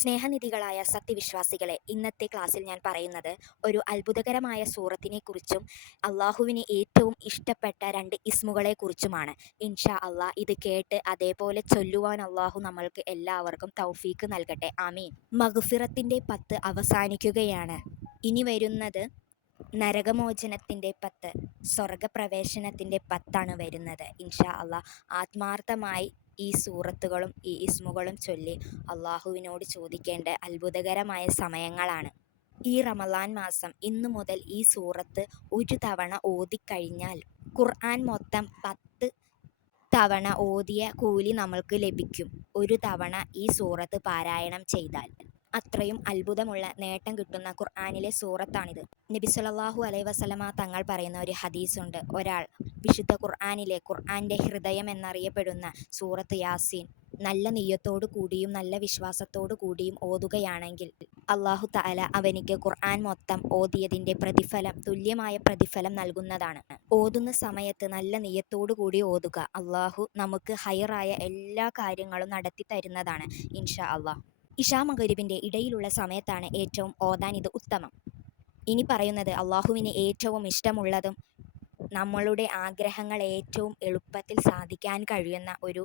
സ്നേഹനിധികളായ സത്യവിശ്വാസികളെ, ഇന്നത്തെ ക്ലാസ്സിൽ ഞാൻ പറയുന്നത് ഒരു അത്ഭുതകരമായ സൂറത്തിനെക്കുറിച്ചും അള്ളാഹുവിന് ഏറ്റവും ഇഷ്ടപ്പെട്ട 2 ഇസ്മുകളെക്കുറിച്ചുമാണ്. ഇൻഷാ അള്ളാ ഇത് കേട്ട് അതേപോലെ ചൊല്ലുവാൻ അള്ളാഹു നമ്മൾക്ക് എല്ലാവർക്കും തൗഫീക്ക് നൽകട്ടെ. ആമീൻ. മഗ്ഫിറത്തിൻ്റെ 10 അവസാനിക്കുകയാണ്. ഇനി വരുന്നത് നരകമോചനത്തിൻ്റെ 10, സ്വർഗപ്രവേശനത്തിൻ്റെ 10 വരുന്നത്. ഇൻഷാ അള്ളാ ആത്മാർത്ഥമായി ഈ സൂറത്തുകളും ഈ ഇസ്മുകളും ചൊല്ലി അള്ളാഹുവിനോട് ചോദിക്കേണ്ട അത്ഭുതകരമായ സമയങ്ങളാണ്. ഈ റമളാൻ മാസം ഇന്നു മുതൽ ഈ സൂറത്ത് ഒരു തവണ ഓതിക്കഴിഞ്ഞാൽ ഖുർആൻ മൊത്തം 10 തവണ ഓതിയ കൂലി നമ്മൾക്ക് ലഭിക്കും. ഒരു തവണ ഈ സൂറത്ത് പാരായണം ചെയ്താൽ അത്രയും അത്ഭുതമുള്ള നേട്ടം കിട്ടുന്ന ഖുർആനിലെ സൂറത്താണിത്. നബി സല്ലല്ലാഹു അലൈഹി വസല്ലമ തങ്ങൾ പറയുന്ന ഒരു ഹദീസുണ്ട്. ഒരാൾ വിശുദ്ധ ഖുർആൻ്റെ ഹൃദയം എന്നറിയപ്പെടുന്ന സൂറത്ത് യാസീൻ നല്ല നിയ്യത്തോടു കൂടിയും നല്ല വിശ്വാസത്തോടു കൂടിയും ഓതുകയാണെങ്കിൽ അല്ലാഹു തആല അവനിക്ക് ഖുർആൻ മൊത്തം ഓതിയതിൻ്റെ തുല്യമായ പ്രതിഫലം നൽകുന്നതാണ്. ഓതുന്ന സമയത്ത് നല്ല നിയ്യത്തോടു കൂടി ഓതുക. അല്ലാഹു നമുക്ക് ഹൈറായ എല്ലാ കാര്യങ്ങളും നടത്തി തരുന്നതാണ് ഇൻഷാ അല്ലാഹ്. ഇശാ മഗ്‌രിബിൻ്റെ ഇടയിലുള്ള സമയത്താണ് ഏറ്റവും ഓതാൻ ഇത് ഉത്തമം. ഇനി പറയുന്നത് അള്ളാഹുവിന് ഏറ്റവും ഇഷ്ടമുള്ളതും നമ്മളുടെ ആഗ്രഹങ്ങൾ ഏറ്റവും എളുപ്പത്തിൽ സാധിക്കാൻ കഴിയുന്ന ഒരു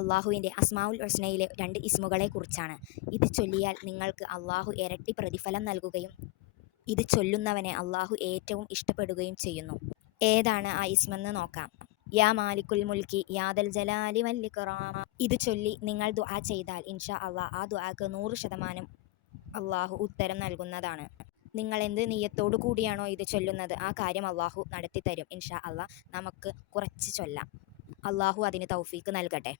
അള്ളാഹുവിൻ്റെ അസ്മാഉൽ ഹുസ്നയിലെ 2 ഇസ്മുകളെ കുറിച്ചാണ്. ഇത് ചൊല്ലിയാൽ നിങ്ങൾക്ക് അള്ളാഹു ഇരട്ടി പ്രതിഫലം നൽകുകയും ഇത് ചൊല്ലുന്നവനെ അള്ളാഹു ഏറ്റവും ഇഷ്ടപ്പെടുകയും ചെയ്യുന്നു. ഏതാണ് ആ ഇസ്മെന്ന് നോക്കാം. യാ മാലിക്കുൽ മുൽക്കി യാ ദൽ ജലാലി വൽ ഇക്റാം. ഇത് ചൊല്ലി നിങ്ങൾ ദുആ ചെയ്താൽ ഇൻഷാ അള്ളാഹ് ആ ദുആക്ക് 100% അള്ളാഹു ഉത്തരം നൽകുന്നതാണ്. നിങ്ങൾ എന്ത് നിയ്യത്തോടു കൂടിയാണോ ഇത് ചൊല്ലുന്നത് ആ കാര്യം അള്ളാഹു നടത്തി തരും ഇൻഷാ അള്ളാഹ്. നമുക്ക് കുറച്ച് ചൊല്ലാം. അള്ളാഹു അതിന് തൗഫീക്ക് നൽകട്ടെ.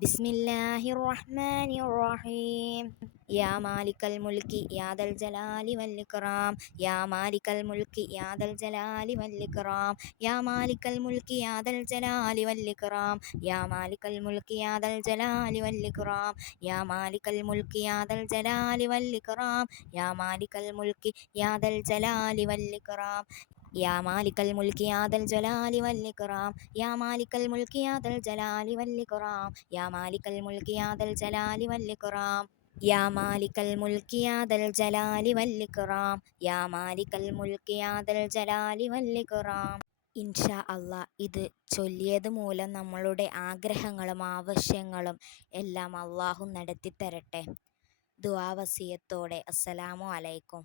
ബിസ്മില്ലാഹിർ റഹ്മാനിർ റഹീം. യാ മാലിക്കൽ മുൽക്കി യാ ദൽ ജലാലി വൽ ഇക്റാം. യാ മാലിക്കൽ മുൽക്കി യാ ദൽ ജലാലി വൽ ഇക്റാം. യാ മാലിക്കൽ മുൽക്കി യാ ദൽ ജലാലി വൽ ഇക്റാം. യാ മാലിക്കൽ മുൽക്കി യാ ദൽ ജലാലി വൽ ഇക്റാം. യാ മാലിക്കൽ മുൽക്കി യാ ദൽ ജലാലി വൽ ഇക്റാം. യാ മാലിക്കൽ മുൽക്കി യാ ദൽ ജലാലി വൽ ഇക്റാം. യാ മാലിക്കൽ മുൽക്കി യാ ദൽ ജലാലി വൽ ഇക്റാം. യാ മാലിക്കൽ മുൽക്കി യാ ദൽ ജലാലി വൽ ഇക്റാം. യാ മാലിക്കൽ മുൽക്കി യാ ദൽ ജലാലി വൽ ഇക്റാം. യാ മാലിക്കൽ മുൽക്കി യാ ദൽ ജലാലി വൽ ഇക്റാം. യാ മാലിക്കൽ മുൽക്കി യാ ദൽ ജലാലി വൽ ഇക്റാം. ഇൻഷാ അള്ളാ ഇത് ചൊല്ലിയത് മൂലം നമ്മളുടെ ആഗ്രഹങ്ങളും ആവശ്യങ്ങളും എല്ലാം അള്ളാഹു നടത്തി തരട്ടെ. ദുആ വസിയത്തോടെ. അസ്സലാമു അലൈക്കും.